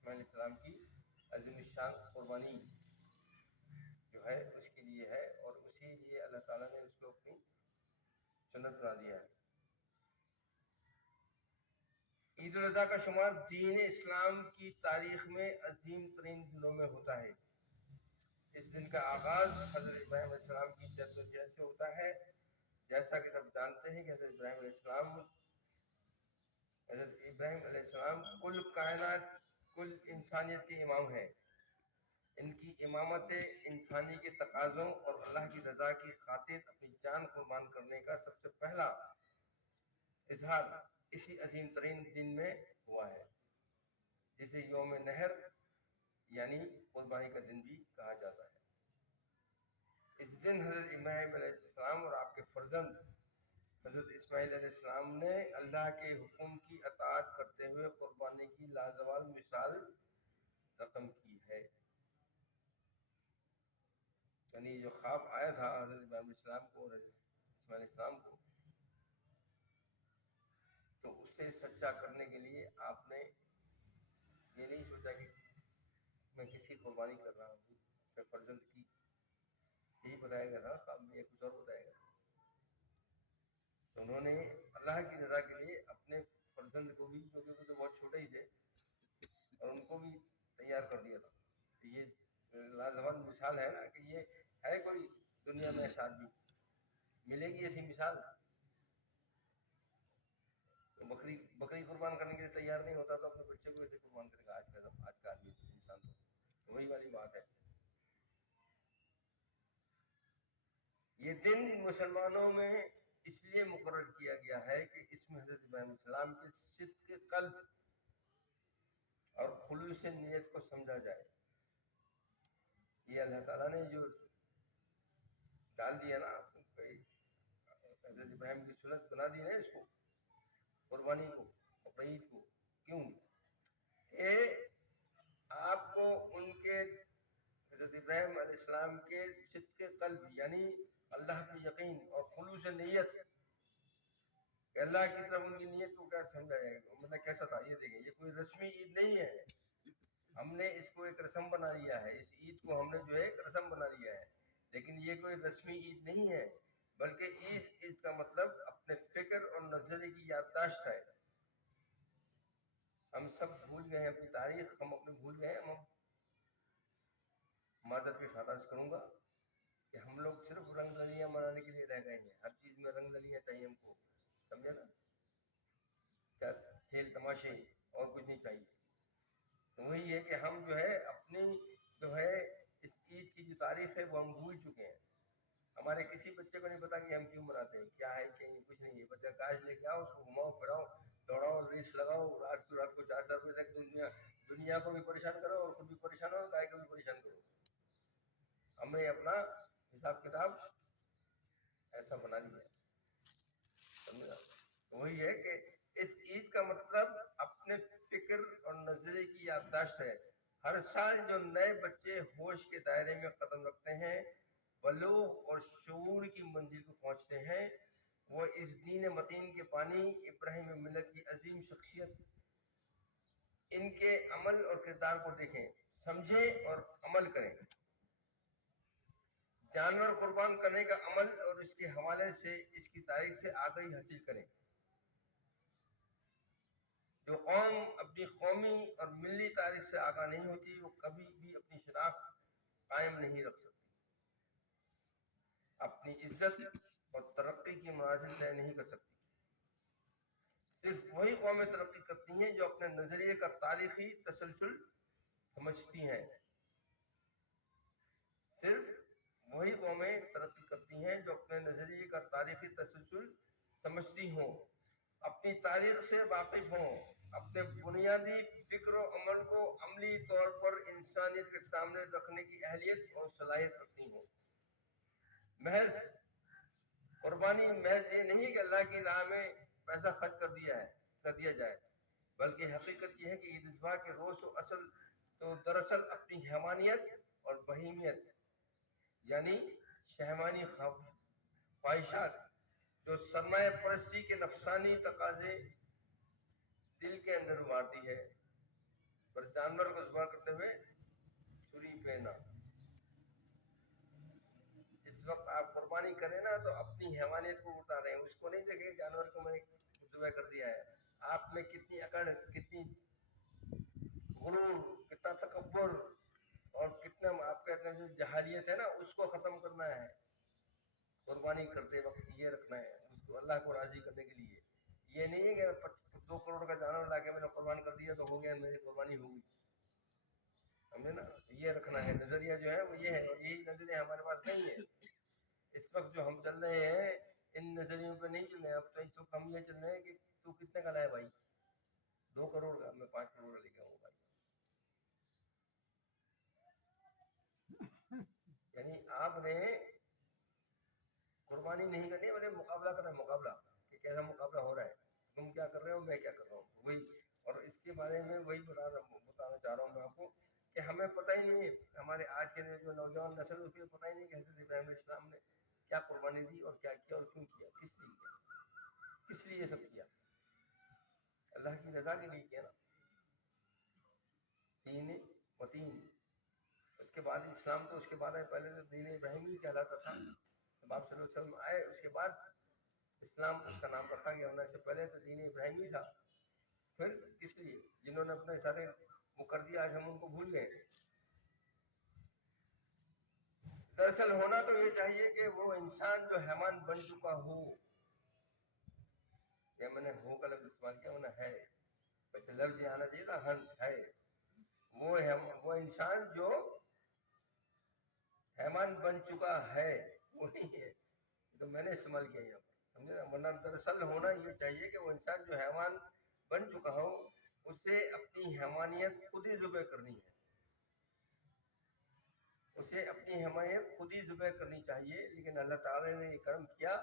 اسماعیل علیہ السلام کی عظیم الشان قربانی جو ہے اس کے لیے ہے، اور اسی لیے اللہ تعالیٰ نے اس کو اپنی سنت بنا دیا ہے۔ عید الاضحیٰ کا شمار دین اسلام کی تاریخ میں عظیم ترین دنوں میں ہوتا ہے۔ اس دن کا آغاز حضرت ابراہیم علیہ السلام کی جدوجہد سے ہوتا ہے۔ جیسا کہ سب جانتے ہیں کہ حضرت ابراہیم علیہ السلام کل کائنات، کل انسانیت کے امام ہیں۔ ان کی امامت انسانی کے تقاضوں اور اللہ کی رضا کی خاطر اپنی جان قربان کرنے کا سب سے پہلا اظہار اسی عظیم ترین دن میں ہوا ہے، جسے یوم نحر یعنی قربانی کا دن بھی کہا جاتا ہے۔ اس دن حضرت ابراہیم علیہ السلام اور آپ کے فرزند حضرت اسماعیل علیہ السلام نے اللہ کے حکم کی اطاعت کرتے ہوئے قربانی کی لازوال مثال رقم کی ہے۔ یعنی جو خواب آیا تھا حضرت ابراہیم علیہ السلام کو اور اسماعیل علیہ السلام کو، تو اسے سچا کرنے کے لیے آپ نے یہ نہیں سوچا کہ میں کس کی قربانی کر رہا ہوں، میں فرزند کی، یہی بتایا گیا تھا خواب میں، یا کچھ اور بتایا گیا تھا؟ تو انہوں نے اللہ کی رضا کے لیے اپنے فرزند کو بھی، جو کہ وہ تو بہت چھوٹے ہی تھے، اور ان کو بھی تیار کر دیا تھا۔ کہ یہ لازوال مثال ہے نا، کہ یہ ہے کوئی دنیا میں ایسا آدمی ملے گی ایسی مثال؟ بکری قربان کرنے کے لیے تیار نہیں ہوتا تو اپنے بچے کو ایسے قربان کرے گا؟ آج کا آدمی انسان تو وہی والی بات ہے۔ یہ دن مسلمانوں میں اس لیے مقرر کیا گیا ہے کہ اس میں حضرت ابراہیم علیہ السلام کے صدق قلب اور خلوص نیت کو سمجھا جائے۔ یہ اللہ تعالیٰ نے جو ڈال دیا نا حضرت ابراہیم کی سنت بنا دی نا اس کو، قربانی کو، عید کو، کیوں؟ کہ آپ کو ان کے حضرت ابراہیم علیہ السلام کے صدق قلب یعنی اللہ کی یقین اور خلوص نیت، کہ اللہ کی طرف ان کی نیت کو کیا سمجھا جائے گا، مطلب کیسا تھا؟ یہ دیکھیں، یہ کوئی رسمی عید نہیں ہے، ہم نے اس کو ایک رسم بنا لیا ہے، اس عید کو ہم نے جو ہے ایک رسم بنا لیا ہے، لیکن یہ کوئی رسمی عید نہیں ہے، بلکہ عید کا مطلب اپنے فکر اور نظریے کی یادداشت ہے۔ ہم سب بھول گئے ہیں اپنی تاریخ، ہم اپنے بھول گئے ہیں۔ ہم معذرت کے ساتھ عرض کروں گا کہ ہم لوگ صرف رنگ رلیاں منانے کے لیے رہ گئے ہیں، ہر چیز میں رنگ رلیاں چاہیے ہم کو، سمجھے نا؟ کیا کھیل تماشے اور کچھ نہیں چاہیے۔ تو وہی ہے کہ ہم جو ہے اپنی جو ہے اس عید کی جو تاریخ ہے وہ ہم بھول چکے ہیں۔ ہمارے کسی بچے کو نہیں پتا کہ ہم کیوں مناتے ہیں، کیا ہے کہ کچھ نہیں ہے۔ بچہ کاش لے کے آؤ، اس کو گھماؤ پھراؤ، دوڑاؤ، ریس لگاؤ، رات کو 4 بجے تک دنیا کو بھی پریشان کرو اور خود بھی پریشان ہو، گائے کو بھی پریشان کرو۔ ہم نے اپنا حساب کتاب ایسا بنا لیا، سمجھا؟ وہی ہے کہ اس عید کا مطلب اپنے فکر اور نظریے کی یادداشت ہے۔ ہر سال جو نئے بچے ہوش کے دائرے میں قدم رکھتے ہیں، بلوغ اور شعور کی منزل کو پہنچتے ہیں، وہ اس دین متین کے بانی ابراہیم ملت کی عظیم شخصیت، ان کے عمل اور کردار کو دیکھیں، سمجھیں اور عمل کریں۔ جانور قربان کرنے کا عمل اور اس کے حوالے سے اس کی تاریخ سے آگاہی حاصل کریں۔ جو قوم اپنی قومی اور ملی تاریخ سے آگاہ نہیں ہوتی، وہ کبھی بھی اپنی شناخت قائم نہیں رکھ سکتی، اپنی عزت اور ترقی کی منازل طے نہیں کر سکتی۔ صرف وہی قومیں ترقی کرتی ہیں جو اپنے نظریے کا تاریخی تسلسل سمجھتی ہیں۔ صرف وہی قومیں ترقی کرتی ہیں جو اپنے نظریے کا تاریخی تسلسل سمجھتی ہوں، اپنی تاریخ سے واقف ہوں، اپنے بنیادی فکر و عمل کو عملی طور پر انسانیت کے سامنے رکھنے کی اہلیت اور صلاحیت رکھتی ہوں۔ محض قربانی محض یہ نہیں کہ اللہ کی راہ میں پیسہ خرچ کر دیا جائے، بلکہ حقیقت یہ ہے کہ عید الاضحیٰ کے روز تو دراصل اپنی حیوانیت اور بہیمیت یعنی شہوانی خواہشات، جو سرمایہ پرستی کے نفسانی تقاضے دل کے اندر ابھارتی ہے، پر جانور کو ذبح کرتے ہوئے چھری پہ نہ. اس وقت آپ قربانی کریں نا تو اپنی حیوانیت کو اتاریں, اس کو نہیں دیکھیں جانور کو میں نے ذبح کر دیا ہے. آپ میں کتنی اکڑ, کتنی غرور, کتنا تکبر اور کتنا آپ کے اندر جو جہالیت ہے نا اس کو ختم کرنا ہے. قربانی کرتے وقت یہ رکھنا ہے اس کو اللہ کو راضی کرنے کے لیے. یہ نہیں ہے کہ 2 کروڑ کا جانور لا کے میں نے قربان کر دیا تو ہو گیا, میری قربانی ہو گئی. سمجھے نا, یہ رکھنا ہے. نظریہ جو ہے وہ یہ ہے, اور یہی نظریہ ہمارے پاس نہیں ہے. اس وقت جو ہم چل رہے ہیں ان نظریوں پہ نہیں چل رہے ہیں. اب تو اس وقت ہم یہ چل رہے ہیں کہ تو کتنے کا لائے بھائی, 2 کروڑ کا, میں 5 کروڑ کا لے کے آؤں بھائی. یعنی آپ نے قربانی نہیں کرنی, بلکہ مقابلہ کرنا ہے. مقابلہ کہ کیسا مقابلہ ہو رہا ہے, تم کیا کر رہے ہو, میں کیا کر رہا ہوں, وہی. اور اس کے بارے میں وہی بتانا چاہ رہا ہوں میں آپ کو کہ ہمیں پتہ ہی نہیں ہے, ہمارے آج کے جو نوجوان نسل اس کو پتہ ہی نہیں کہ حضرت ابراہیم علیہ السلام نے کیا قربانی دی اور کیا کیا اور کیوں کیا, کس لیے کیا, کس لیے یہ سب کیا. اللہ کی رضا کے لیے کیا نا. دین و دین, اس کے بعد اسلام تو اس کے بعد ہے, پہلے تو دین ابراہیمی کہلاتا تھا. جب آپ صلی اللہ علیہ وسلم آئے اس کے بعد اسلام اس کا نام رکھا گیا, ہونا سے پہلے تو دین ابراہیمی تھا. پھر کس لیے, جنہوں نے اپنے سارے وہ کر دیا, آج ہم ان کو بھول گئے. دراصل ہونا تو یہ چاہیے کہ وہ انسان جو حیوان بن چکا ہو, یا میں نے ہو کا لفظ استعمال کیا, انہیں ہے, ویسے لفظ یہ آنا چاہیے تھا ہن ہے. وہ انسان جو حیوان بن چکا ہے وہ نہیں ہے, تو میں نے استعمال کیا یہاں پر, سمجھے نا. ورنہ دراصل ہونا یہ چاہیے کہ وہ انسان جو حیوان بن چکا ہو اسے اپنی حیوانیت خود ہی ذبح کرنی ہے, اسے اپنی حیوانیت خود ہی ذبح کرنی چاہیے. لیکن اللہ تعالی نے یہ کرم کیا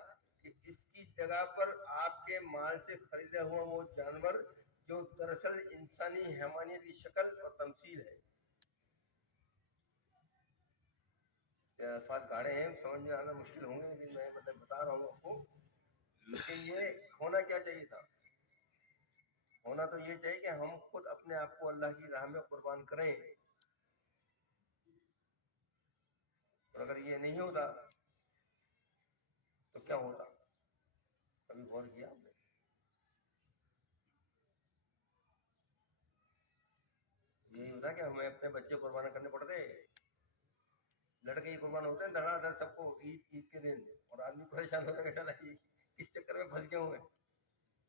کہ اس کی جگہ پر آپ کے مال سے خریدا ہوا وہ جانور جو دراصل انسانی حیوانیت کی شکل اور تمثیل ہے. الفاظ گاڑے ہیں, سمجھ میں آنا مشکل ہوں گے, لیکن میں مطلب بتا رہا ہوں آپ کو کہ یہ ہونا کیا چاہیے تھا. ہونا تو یہ چاہیے کہ ہم خود اپنے آپ کو اللہ کی راہ میں قربان کریں. اور اگر یہ نہیں ہوتا تو کیا ہوتا, کبھی غور کیا آپ نے؟ یہی ہوتا کہ ہمیں اپنے بچے قربان کرنے پڑتے. لڑکے ہی قربان ہوتے ہیں دھڑا دھڑ سب کو عید کے دن, اور آدمی پریشان ہوتا ہے کہ چلا اس چکر میں پھنس گئے ہوئے.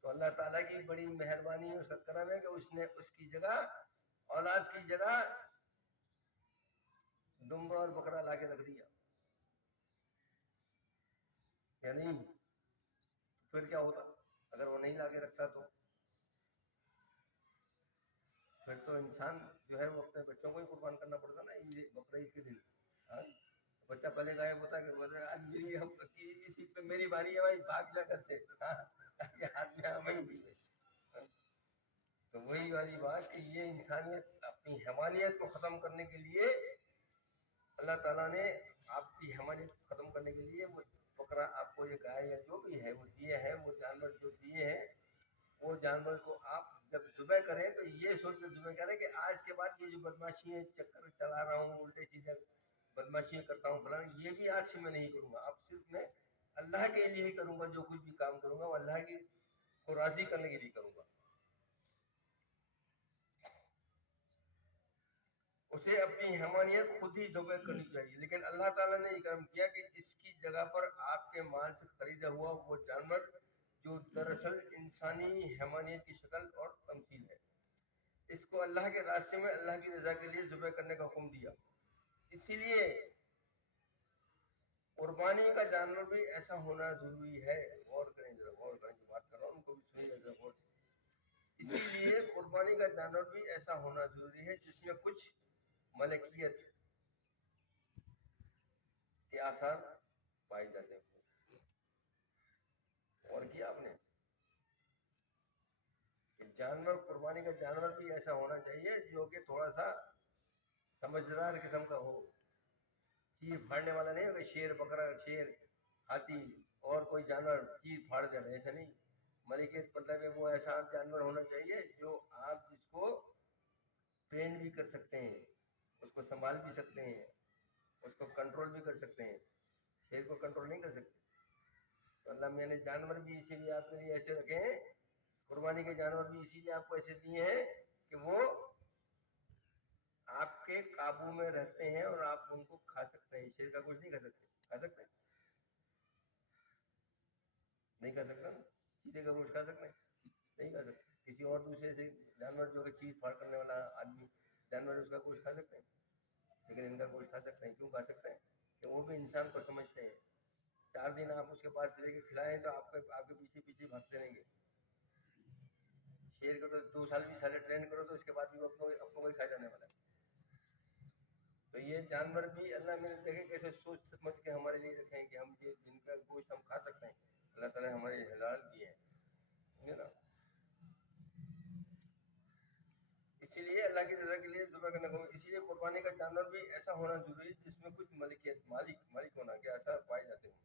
تو اللہ تعالیٰ کی بڑی مہربانی ہے, اس کا کرم ہے کہ اس نے اس کی جگہ, اولاد کی جگہ دمبا اور بکرا لا کے رکھ دیا. یا نہیں, پھر کیا ہوتا اگر وہ نہیں لا کے رکھتا تو پھر تو انسان جو ہے وہ اپنے بچوں کو ہی قربان کرنا پڑتا نا بقرہ عید کے دن. ہاں, بچہ پہلے غائب ہوتا کہ آج میری ہم اس عید پہ میری باری ہے بھائی, بھاگ جا گھر سے, ہاتھ میں ہمیں بھی. تو وہی والی بات کہ یہ انسانیت اپنی حیوانیت کو ختم کرنے کے لیے اللہ تعالیٰ نے آپ کی حیوانیت کو ختم کرنے کے لیے وہ بکرا آپ کو, یہ گائے یا جو بھی ہے وہ دیے ہیں. وہ جانور جو دیے ہیں وہ جانور کو آپ جب ذبح کریں تو یہ سوچ کر ذبح کریں کہ آج کے بعد یہ جو بدماشی چکر چلا رہا ہوں, الٹے سیدھے بدماشیاں کرتا ہوں فلاں, یہ بھی آج سے میں نہیں کروں گا. اب صرف میں اللہ کے لیے ہی کروں گا. جو کچھ بھی کام کروں گا وہ اللہ کی کو راضی کرنے کے لیے کروں گا. اسے اپنی حیوانیت خود ہی ذبح کرنی چاہیے. لیکن اللہ تعالیٰ نے یہ کرم کیا کہ اس کی جگہ پر آپ کے مال سے خریدا ہوا وہ جانور جو دراصل انسانی حیوانیت کی شکل اور تمثیل ہے, اس کو اللہ کے راستے میں اللہ کی رضا کے لیے ذبح کرنے کا حکم دیا. اسی لیے قربانی کا جانور بھی ایسا ہونا ضروری ہے. غور کریں ذرا, غور کریں, جو بات کر رہا ہوں ان کو بھی سنیے ذرا غور سے. اسی لیے قربانی کا جانور بھی ایسا ہونا ضروری ہے جس میں کچھ ملکیت کے آثار پائے جاتے ہیں. اور کیا آپ نے کہ جانور, قربانی کا جانور بھی ایسا ہونا چاہیے جو کہ تھوڑا سا سمجھدار قسم کا ہو. چیز پھاڑنے والا نہیں ہو کہ شیر, بکرا, شیر, ہاتھی اور کوئی جانور چیز پھاڑ دے, ایسا نہیں. ملکیت مطلب وہ ایسا جانور ہونا چاہیے جو آپ جس کو مینج بھی کر سکتے ہیں، اس کو سنبھال بھی سکتے ہیں، اس کو کنٹرول بھی کر سکتے ہیں. شیر کو کنٹرول نہیں کر سکتے. تو اللہ میں نے جانور بھی اسی لیے آپ کے لیے ایسے رکھے ہیں، قربانی کے جانور بھی اسی لیے آپ کو ایسے دیے ہیں کہ وہ آپ کے قابو میں رہتے ہیں اور آپ ان کو کھا سکتے ہیں. شیر کا کچھ نہیں کھا سکتے. کھا سکتے نہیں کھا سکتا نا. چیتے کا گوشت کھا سکتے نہیں کھا سکتے. کسی اور دوسرے سے جانور جو کہ چیز پھاڑ کرنے والا آدمی جانور اس کا گوشت کھا سکتے ہیں، لیکن ان کا گوشت کھا سکتے ہیں. کیوں کھا سکتے ہیں؟ کہ وہ بھی انسان کو سمجھتے ہیں. 4 دن آپ اس کے پاس لے کے کھلائیں تو آپ کے پیچھے پیچھے بھاگتے رہیں گے. شیر کو تو 2 سال بھی سارے ٹرین کرو تو اس کے بعد بھی وہ اپنوں کو ہی کھا جانے والا ہے. تو یہ جانور بھی اللہ میں نے دیکھے کیسے سوچ سمجھ کے ہمارے لیے رکھے ہیں کہ ہم یہ جن کا گوشت ہم کھا سکتے ہیں. اللہ تعالیٰ ہمارے حلال کیے ہیں نا. اسی لیے اللہ کی رضا کے لیے ذبح کرنا کو. اسی لیے قربانی کا جانور بھی ایسا ہونا ضروری ہے جس میں کچھ ملکیت مالک ہونا کے آثار پائے جاتے ہیں.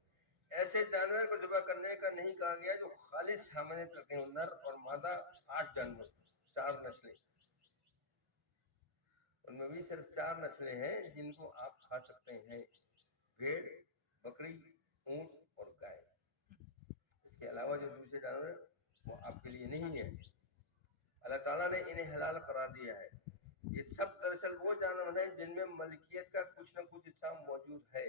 ایسے جانور کو ذبح کرنے کا نہیں کہا گیا جو خالص حاملت رکھتے ہیں. نر اور مادہ 8 جانور، 4 نسلیں. ان میں بھی صرف 4 نسلیں ہیں جن کو آپ کھا سکتے ہیں: بھیڑ، بکری، اونٹ اور گائے. اس کے علاوہ جو دوسرے جانور ہیں وہ آپ کے لیے نہیں ہیں. اللہ تعالیٰ نے انہیں حلال قرار دیا ہے. یہ سب دراصل وہ جانور ہیں جن میں ملکیت کا کچھ نہ کچھ حصہ موجود ہے.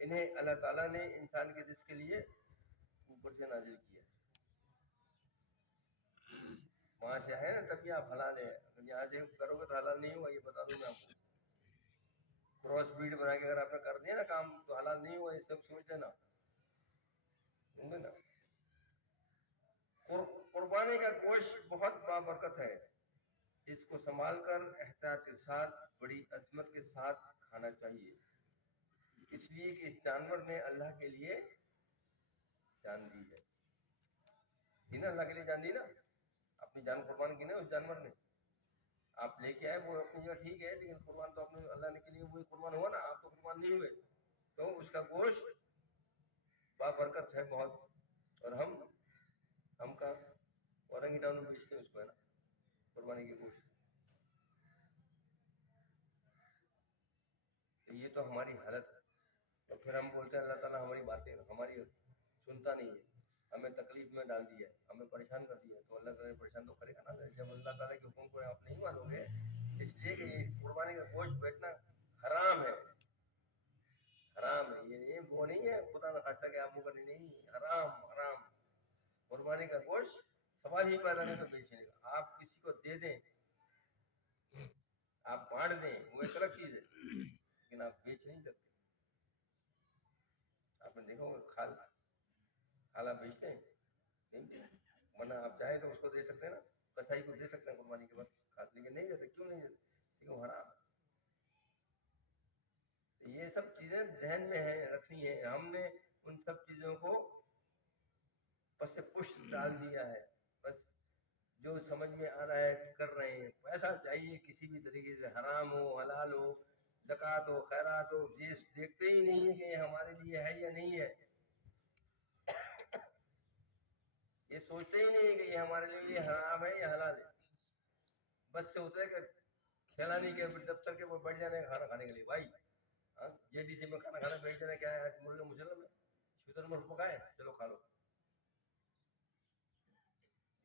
انہیں اللہ تعالیٰ نے انسان کے رزق کے لیے اوپر سے نازل کیا. وہاں سے ہے نا تبھی آپ حلال ہے. اگر یہاں سے کرو گے تو حلال نہیں ہوگا. یہ بتا دوں میں آپ کو. کراس بریڈ بنا کے اگر آپ نے کر دیا نا کام تو حلال نہیں ہوگا. یہ سب سمجھ لینا. قربانی کا گوشت بہت بابرکت ہے. اس کو سنبھال کر احتیاط کے ساتھ بڑی عظمت کے ساتھ کھانا چاہیے. اس لیے کہ اس جانور نے اللہ کے لیے جان دی ہے. اللہ کے لیے جان دی نا. اپنی جان قربان کی نا اس جانور نے. آپ لے کے آئے وہ اپنی جگہ ٹھیک ہے، لیکن قربان تو اپنے اللہ نے کے لیے وہی قربان ہوا نا. آپ تو قربان نہیں ہوئے. تو اس کا گوشت بابرکت ہے بہت. اور ہم کا اورنگی ٹاؤن میں بیچتے ہیں اس کو ہے نا قربانی کے گوشت. یہ تو ہماری حالت ہے. تو پھر ہم بولتے ہیں اللہ تعالیٰ ہماری باتیں ہماری سنتا نہیں ہے، ہمیں تکلیف میں ڈال دیا ہے، ہمیں پریشان کر دیا ہے. تو اللہ تعالیٰ پریشان تو کرے گا نا جب اللہ تعالیٰ کے حکم کو آپ نہیں مانو گے. اس لیے کہ قربانی کا گوشت بیٹھنا حرام ہے. حرام ہے. یہ وہ نہیں ہے خدا نہ خواستہ کہ آپ کو کرنی نہیں. حرام. قربانی کا گوشت سوال ہی پیدا نہیں تو بیچنے کا. آپ کسی کو دے دیں، آپ بانٹ دیں، وہ ایک الگ چیز ہے، لیکن آپ بیچ نہیں سکتے. آپ نے دیکھا ہوگا خالہ بیچتے ہیں نہیں، ورنہ آپ چاہیں تو اس کو دے سکتے ہیں نا. کسائی کو دے سکتے ہیں قربانی کے بعد کھاد. لیکن نہیں دیتے. کیوں نہیں دیتے؟ کیونکہ وہ حرام. یہ سب چیزیں ذہن میں ہیں، رکھنی ہے. ہم نے ان سب چیزوں کو بس پشت ڈال دیا ہے. بس جو سمجھ میں آ رہا ہے کر رہے ہیں. پیسہ چاہیے کسی بھی طریقے سے، حرام ہو حلال ہو، زکوٰۃ ہو خیرات ہو. یہ دیکھتے ہی نہیں ہے کہ یہ ہمارے لیے ہے یا نہیں ہے. یہ سوچتے ہی نہیں ہے کہ یہ ہمارے لیے حرام ہے یا حلال ہے. بس سے اترے کہ کھیلانی کے دفتر کے اوپر بیٹھ جانے کھانا کھانے کے لیے. بھائی جے ڈی سی میں کھانا کھانا بیٹھ جانا. کیا ہے مرغے مسلم ہے، شتر مرغ پکائے چلو کھا لو.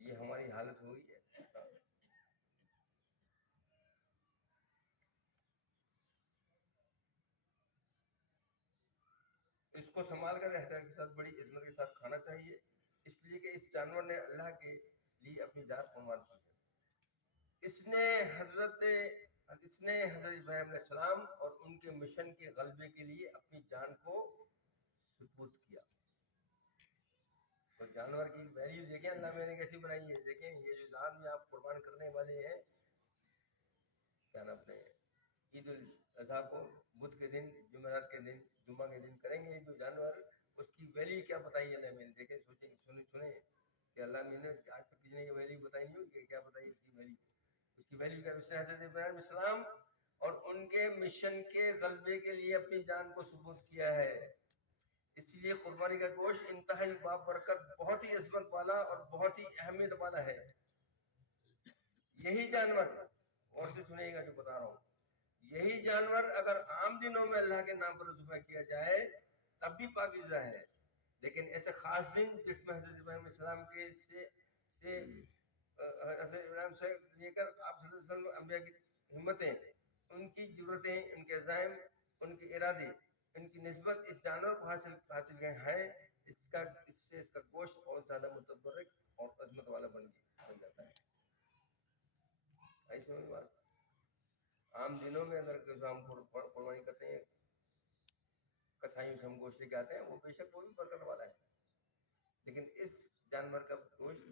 یہ ہماری حالت ہو گئی ہے. اس کو سنبھال کر احتیاط کے ساتھ بڑی عظمت کے ساتھ کھانا چاہیے. اس لیے کہ اس جانور نے اللہ کے لیے اپنی جان قربان کی ہے. اس نے حضرت ابراہیم علیہ السلام اور ان کے مشن کے غلبے کے لیے اپنی جان کو سپرد کیا. تو جانور کی ویلیو دیکھیں اللہ میں نے کیسی بنائی ہے. دیکھیں یہ جو جان میں آپ قربان کرنے والے ہیں، کیا نام ہے، عید الاضحیٰ کو بدھ کے دن، جمعرات کے دن، جمعہ کے دن کریں گے. جو جانور اس کی ویلیو کیا بتائی ہے اللہ میں نے. دیکھیں سوچیں سنیں کہ اللہ میں نے آج تک کسی نے یہ ویلیو بتائی نہیں کہ کیا بتائی اس کی ویلیو. اس کی ویلیو کیا؟ اس نے حضرت ابراہیم علیہ السلام اور ان کے مشن کے غلبے کے لیے اپنی جان کو سپرد کیا ہے. اس لیے قربانی کا گوشت انتہائی بابرکت، بہت ہی عظمت والا اور بہت ہی اہمیت والا ہے. یہی جانور اور سے سنیے گا جو یہی جانور اگر عام دنوں میں اللہ کے نام پر ذبح کیا جائے تب بھی پاکیزہ ہے، لیکن ایسے خاص دن جس میں حضرت ابراہیم علیہ السلام کے سے حضرت ابراہیم سے لے کر آپ صلی اللہ علیہ وسلم انبیاء کی ہمتیں، ان کی ضرورتیں، ان کے عزائم، ان کے ارادے، ان کی نسبت اس جانور کو حاصل گئے ہیں، اس سے اس کا گوشت اور زیادہ متبرک اور عظمت والا بن جاتا ہے. ایسے میں بات عام دنوں میں اگر ہم قربانی کرتے ہیں، کسائیوں سے ہم گوشت لے کے آتے ہیں، وہ بے شک وہ بھی برکت والا ہے، لیکن اس جانور کا گوشت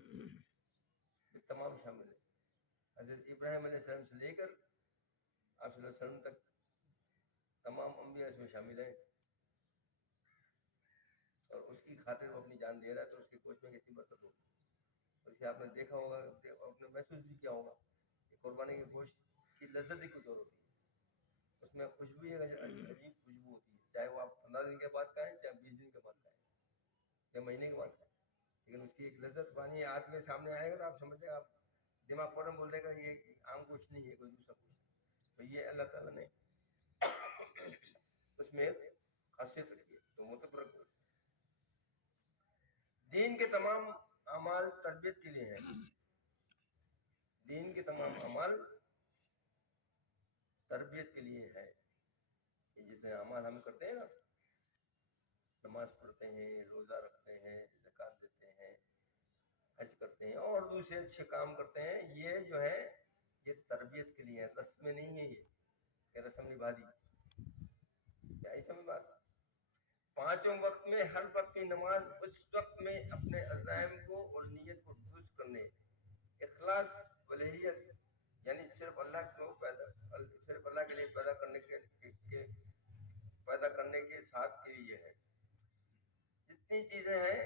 تمام شامل ہے. حضرت ابراہیم علیہ السلام سے لے کر آپ صلی اللہ علیہ وسلم تک تمام انبیاء اس میں شامل ہیں، اور اس کی خاطر وہ اپنی جان دے رہا ہے، تو اس کے گوشت میں کیسی برکت ہوگی. اسے آپ نے دیکھا ہوگا، آپ نے محسوس بھی کیا ہوگا کہ قربانی کے گوشت کی لذت ہی کچھ اور ہوتی ہے. اس میں خوشبو عجیب خوشبو ہوتی ہے، چاہے وہ آپ 15 دن کے بعد کھائیں، چاہے 20 دن کے بعد کھائیں، یا مہینے کے بعد کھائیں، لیکن اس کی ایک لذت پانی ہاتھ میں سامنے آئے گا تو آپ سمجھتے ہیں، آپ دماغ فوراً بول دے گا یہ عام گوشت نہیں ہے، کوئی دوسرا گوشت. تو یہ اللہ تعالیٰ نے اس میں خاصیت رکھی ہے. تو متبرک گوشت دین کے تمام اعمال تربیت کے لیے ہیں. دین کے تمام اعمال تربیت کے لیے ہے. یہ جتنے اعمال ہم کرتے ہیں نا، نماز پڑھتے ہیں، روزہ رکھتے ہیں، زکوٰۃ دیتے ہیں، حج کرتے ہیں اور دوسرے اچھے کام کرتے ہیں، یہ جو ہے یہ تربیت کے لیے ہے، رسم میں نہیں ہے. یہ کہ رسم نبھا دی، کیا ایسا میں بات. 5 وقت میں ہر وقت کی نماز اس وقت میں اپنے عزائم کو اور نیت کو درست کرنے، اخلاص والہیت، یعنی صرف اللہ کے لیے پیدا کرنے کے ساتھ کے لیے ہے. جتنی چیزیں ہیں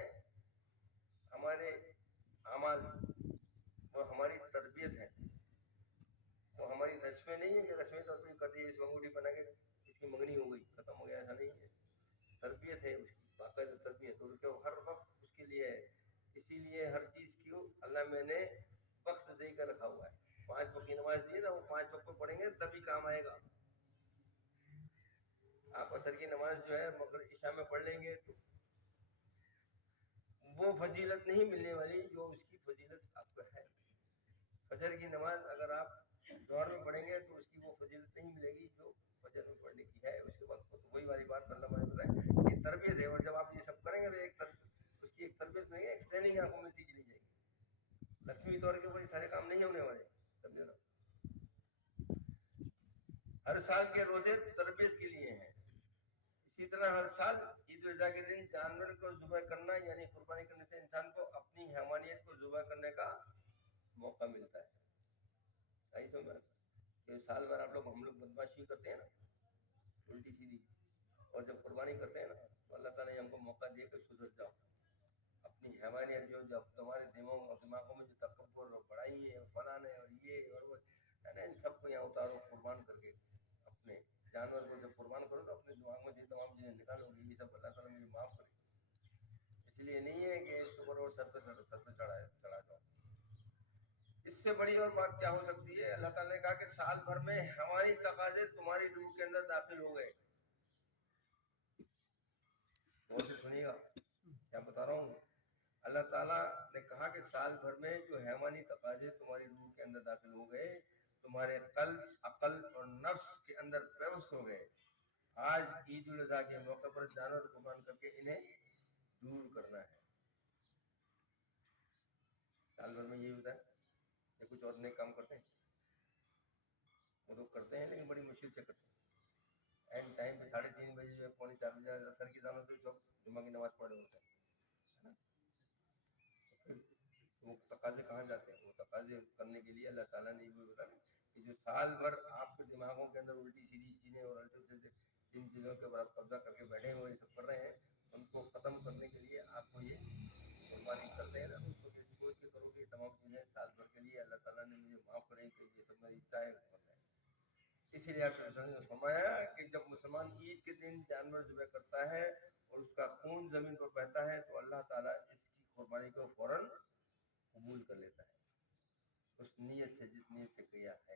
ہمارے اعمال، وہ ہماری تربیت ہے، وہ ہماری رسمیں نہیں ہے کہ رسمیں طور پہ کر دی، اس کو انگوٹھی بنا کے اس کی منگنی ہو گئی، ختم ہو گیا، ایسا نہیں ہے. تربیت ہے اس کی، باقاعدہ تربیت، اور اس ہر وقت اس کے لیے ہے. اسی لیے ہر چیز کی اللہ میں نے وقت دے کر رکھا ہوا ہے. 5 وقت کی نماز دی نا، وہ 5 وقت میں پڑھیں گے تبھی کام آئے گا. آپ عصر کی نماز جو ہے مغرب عشاء میں پڑھ لیں گے تو وہ فضیلت نہیں ملنے والی جو اس کی فضیلت آپ کو ہے. فجر کی نماز اگر آپ ظہر میں پڑھیں گے تو اس کی وہ فضیلت نہیں ملے گی جو فجر میں پڑھنے کی ہے. اس کے وقت تو وہی والی بات اللہ نے بتایا کہ تربیت ہے، اور جب آپ یہ سب کریں گے تو اس کی ایک تربیت نہیں ہے، ایک ٹریننگ آپ کو ملتی چلی جائے گی. لکشمی طور کے اوپر یہ سارے کام نہیں ہونے والے، سمجھے نا. ہر سال کے روزے تربیت کے لیے ہیں. اسی طرح ہر سال عید الاضحیٰ کے دن جانور کو ذبح کرنا، یعنی قربانی کرنے سے انسان کو اپنی حیوانیت کو ذبح کرنے کا موقع ملتا ہے. صحیح سمجھ کہ سال بھر ہم لوگ بدماشی کرتے ہیں نا، الٹی سیدھی، اور جب قربانی کرتے ہیں نا تو اللہ تعالیٰ نے ہم کو موقع دیا کہ سدھر جاؤ. اپنی حیوانیت جو جب تمہارے دماغوں میں جو تکبر اور بڑائی ہے اور فلانا ہے اور یہ اور وہ ہے نا، ان سب کو یہاں اتارو قربان کر کے. اپنے جانور کو جب قربان کرو تو اپنے دماغ میں سے تمام چیزیں نکالو گے. یہ سب اللہ تعالیٰ مجھے معاف کرے. اس لیے نہیں ہے کہ اس کو اور سر پہ چڑھا جاؤ. اس سے بڑی اور بات کیا ہو سکتی ہے؟ اللہ تعالیٰ نے کہا کہ سال بھر میں ہماری تقاضے تمہاری روح کے اندر داخل ہو گئے. غور سے سنیے گا کیا بتا رہا ہوں. اللہ تعالیٰ نے کہا کہ سال بھر میں جو حیوانی تقاضے تمہاری روح کے اندر داخل ہو گئے، تمہارے قلب، عقل اور نفس کے اندر پیوست ہو گئے. آج عید الاضحیٰ کے موقع پر جانور قربان کر کے انہیں دور کرنا ہے. سال بھر میں یہی ہوتا ہے. یہ کچھ اور نئے کام کرتے ہیں، وہ لوگ کرتے ہیں لیکن بڑی مشکل سے کرتے ہیں. اینڈ ٹائم پہ 3:30 بجے جو ہے، 3:45 بجے اثر کی دانوں سے سب جمعہ کی نماز پڑھ رہے ہوتے ہیں. وہ تقاضے کہاں جاتے ہیں؟ وہ تقاضے کرنے کے لیے اللہ تعالیٰ نے یہ بولا کہ جو سال بھر آپ کے دماغوں کے اندر الٹی سیدھی چیزیں اور الٹے سیدھے جن چیزوں کے بعد قبضہ کر کے بیٹھے ہوئے یہ سب کر رہے ہیں، ان کو ختم کرنے کے لیے آپ کو یہ قربانی کرتے ہیں نا. اس کو سوچ کے کرو کہ یہ تمام چیزیں سال بھر کے لیے اللہ تعالیٰ نے مجھے معاف کریں کہ یہ سب میری چاہے ہے. اسی لیے آپ نے فرمایا کہ جب مسلمان عید کے دن جانور ذبح کرتا ہے اور اس کا خون زمین پر بہتا ہے تو اللہ تعالیٰ اس کی قربانی کو فوراً قبول کر لیتا ہے، اس نیت سے جس نیت سے کیا ہے.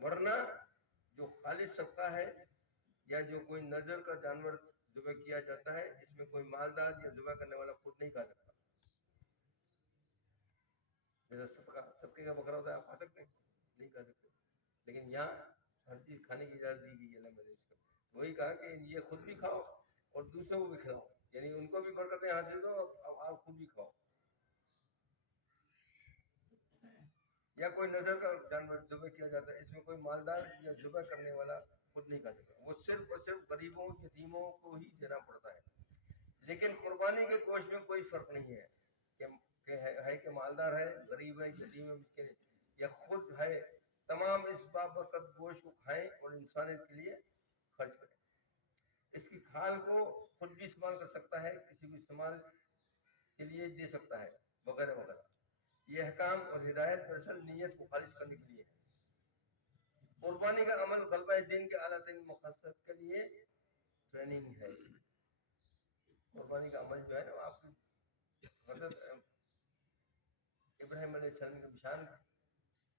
ورنہ جو خالص صدقہ ہے یا جو کوئی نظر کا جانور ذبح کیا جاتا ہے اس میں کوئی مالدار یا ذبح کرنے والا خود نہیں کھا سکتا. جیسا صدقے کا بکرا ہوتا ہے آپ کھا سکتے ہیں؟ نہیں کھا سکتے. لیکن یہاں ہر چیز کھانے کی اجازت دی گئی ہے اللہ نے. وہی کہا کہ یہ خود بھی کھاؤ اور دوسروں کو بھی کھلاؤ, یعنی ان کو بھی برکتیں حاصل دو اور آپ خود بھی کھاؤ. یا کوئی نظر کا جانور ذبح کیا جاتا ہے اس میں کوئی مالدار یا ذبح کرنے والا خود نہیں کھا سکتا, وہ صرف اور صرف غریبوں یتیموں کو ہی دینا پڑتا ہے. لیکن قربانی کے گوشت میں کوئی فرق نہیں ہے کہ مالدار ہے, غریب ہے, یتیم ہے, مسکین ہے یا خود ہے, تمام اس بابرکت گوشت کو کھائیں اور انسانیت کے لیے خرچ کریں. اس کی کھال کو خود بھی استعمال کر سکتا ہے, کسی کو استعمال کے لیے دے سکتا ہے وغیرہ وغیرہ. یہ احکام اور ہدایت دراصل نیت کو خالص کرنے کے لیے ہے. قربانی کا عمل غلبہ دین کے اعلیٰ ترین مقصد کے لیے ٹریننگ ہے. قربانی کا عمل جو ہے نا وہ آپ کی حضرت ابراہیم علیہ السلام کے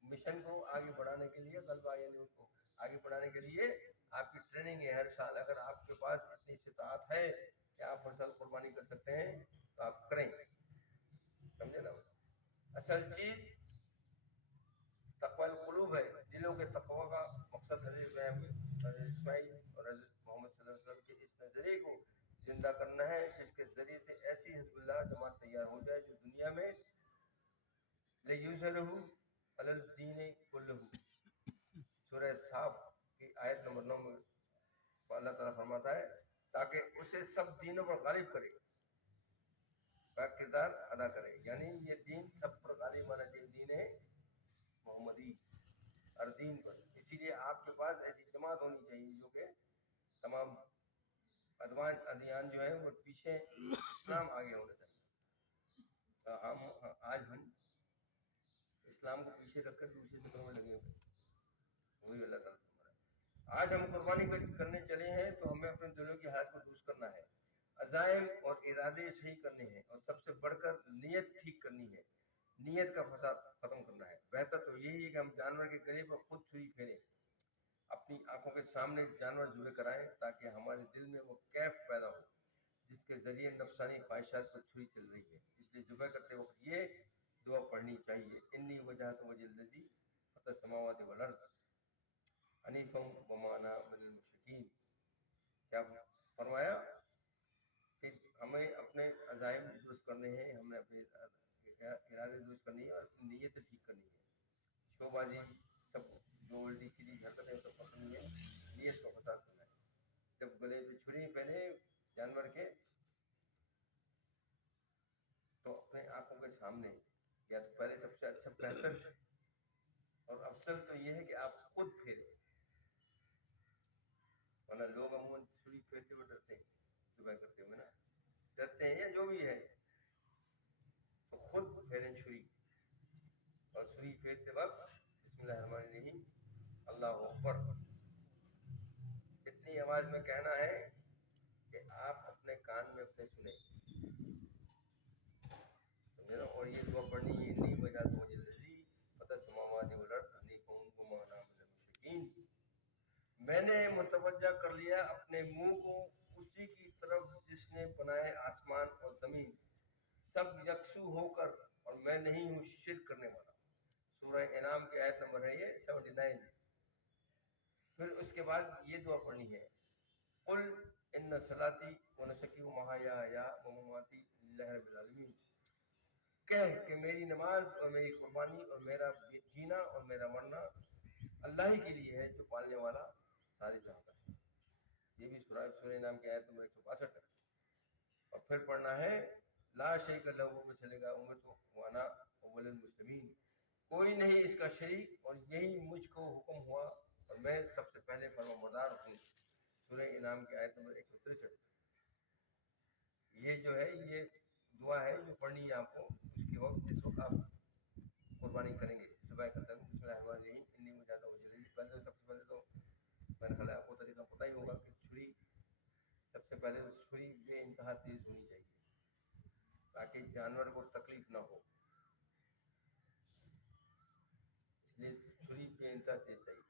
مشن کو آگے بڑھانے کے لیے, غلبہ یعنی ان کو آگے بڑھانے کے لیے آپ کی ٹریننگ ہے. ہر سال اگر آپ کے پاس اتنی استطاعت ہے کہ آپ ہر سال قربانی کر سکتے ہیں تو آپ کریں. سمجھے نا؟ اصل چیز تقوی القلوب ہے, دلوں کے تقوی کا مقصد حضرت ابراہیم, حضرت اسماعیل اور حضرت محمد صلی اللہ علیہ وسلم کے اس نظریے کو زندہ کرنا ہے جس کے ذریعے سے ایسی حزب اللہ جماعت تیار ہو جائے جو دنیا میں لیوزرہ علی الدین کلہ. سورہ صاف کی آیت نمبر 9 میں اللہ تعالیٰ فرماتا ہے تاکہ اسے سب دینوں پر غالب کرے کا کردار ادا کرے. یعنی یہ دین سب پر غالب آنا چاہیے, دین محمدی ہر دین پر. اسی لیے آپ کے پاس ایسی جماعت ہونی چاہیے جو کہ تمام ادیان جو ہیں وہ پیچھے, اسلام آگے ہونا چاہیے. آج ہم اسلام کو پیچھے رکھ کر دوسری فکروں میں لگے ہوئے. وہی اللہ تعالیٰ آج ہم قربانی کرنے چلے ہیں تو ہمیں اپنے دلوں کی حالت کو درست کرنا ہے, عزائم اور ارادے صحیح کرنے ہیں اور سب سے بڑھ کر نیت ٹھیک کرنی ہے, نیت کا فساد ختم کرنا ہے. بہتر تو یہی ہے کہ ہم جانور کے گلے پر خود چھری پھیریں, اپنی آنکھوں کے سامنے جانور ذبح کرائیں تاکہ ہمارے دل میں وہ کیف پیدا ہو جس کے ذریعے نفسانی خواہشات پر چھری چل رہی ہے. اس لیے ذبح کرتے وقت یہ دعا پڑھنی چاہیے, انی وجہت وجہ الذی فطر السماوات والارض حنیفا وما انا من المشرکین. کیا فرمایا کہ ہمیں اپنے عزائم درست کرنے ہیں, ہم نے اپنے ارادے درست کرنی ہے اور نیت ٹھیک کرنی ہے. شو بازی سب جو الٹی سیدھی حرکتیں سب پسند نہیں ہے, نیت کو فساد کرنا ہے. جب گلے پہ چھری پہنے جانور کے تو اپنے آنکھوں کے سامنے, یا تو پہلے سب سے اچھا بہتر اور افضل تو یہ ہے کہ آپ خود پھیریں, ورنہ لوگ عموماً چھری پھیرتے ہوئے ڈرتے ہیں, ذبح کرتے ہوئے نا ڈرتے ہیں یا جو بھی ہے, تو خود پھیریں چھری, اور چھری پھیرتے وقت بسم اللہ الرحمن الرحیم اللہ اکبر اتنی آواز میں کہنا ہے کہ آپ اپنے کان میں اپنے سنیں. اور یہ دعا پڑھنی ہے, انی وجہت وجہ الذی فطر السماوات والارض حنیفا وما انا من المشرکین. میں نے متوجہ کر لیا اپنے منہ کو اسی کی طرف جس نے بنائے آسمان اور زمین سب یکسو ہو کر, اور میں نہیں ہوں شرک کرنے والا. سورہ انعام کی آیت نمبر ہے یہ 79. پھر اس کے بعد یہ دعا پڑھنی ہے, قل ان صلاتی و نسکی و محیای و مماتی للہ رب العالمین. کہہ کہ میری نماز اور میری قربانی اور میرا جینا اور میرا مرنا اللہ ہی کے لیے ہے جو پالنے والا سارے جہاں کا ہے. یہ بھی سورہ نام کی آیت نمبر 162 ہے. اور پھر پڑھنا ہے لا شریک لہ میں چلے گا امت وانا اول المسلمین, کوئی نہیں اس کا شریک اور یہی مجھ کو حکم ہوا اور میں سب سے پہلے فرمانبردار ہوں. سورہ انعام کی آیت نمبر 163. یہ جو ہے یہ دعا ہے جو پڑھنی ہے آپ کو اس کے وقت جس وقت آپ قربانی کریں گے, ذبح کرتے ہیں. بسم اللہ الرحمن الرحیم انی وجہت وجہ الذی. پہلے سب سے پہلے تو میں نے خیال ہے آپ کو طریقہ پتہ ہی ہوگا کہ چھری سب سے پہلے چھری بے انتہا تیز ہونی چاہیے تاکہ جانور کو تکلیف نہ ہو, اس لیے چھری بے انتہا تیز چاہیے.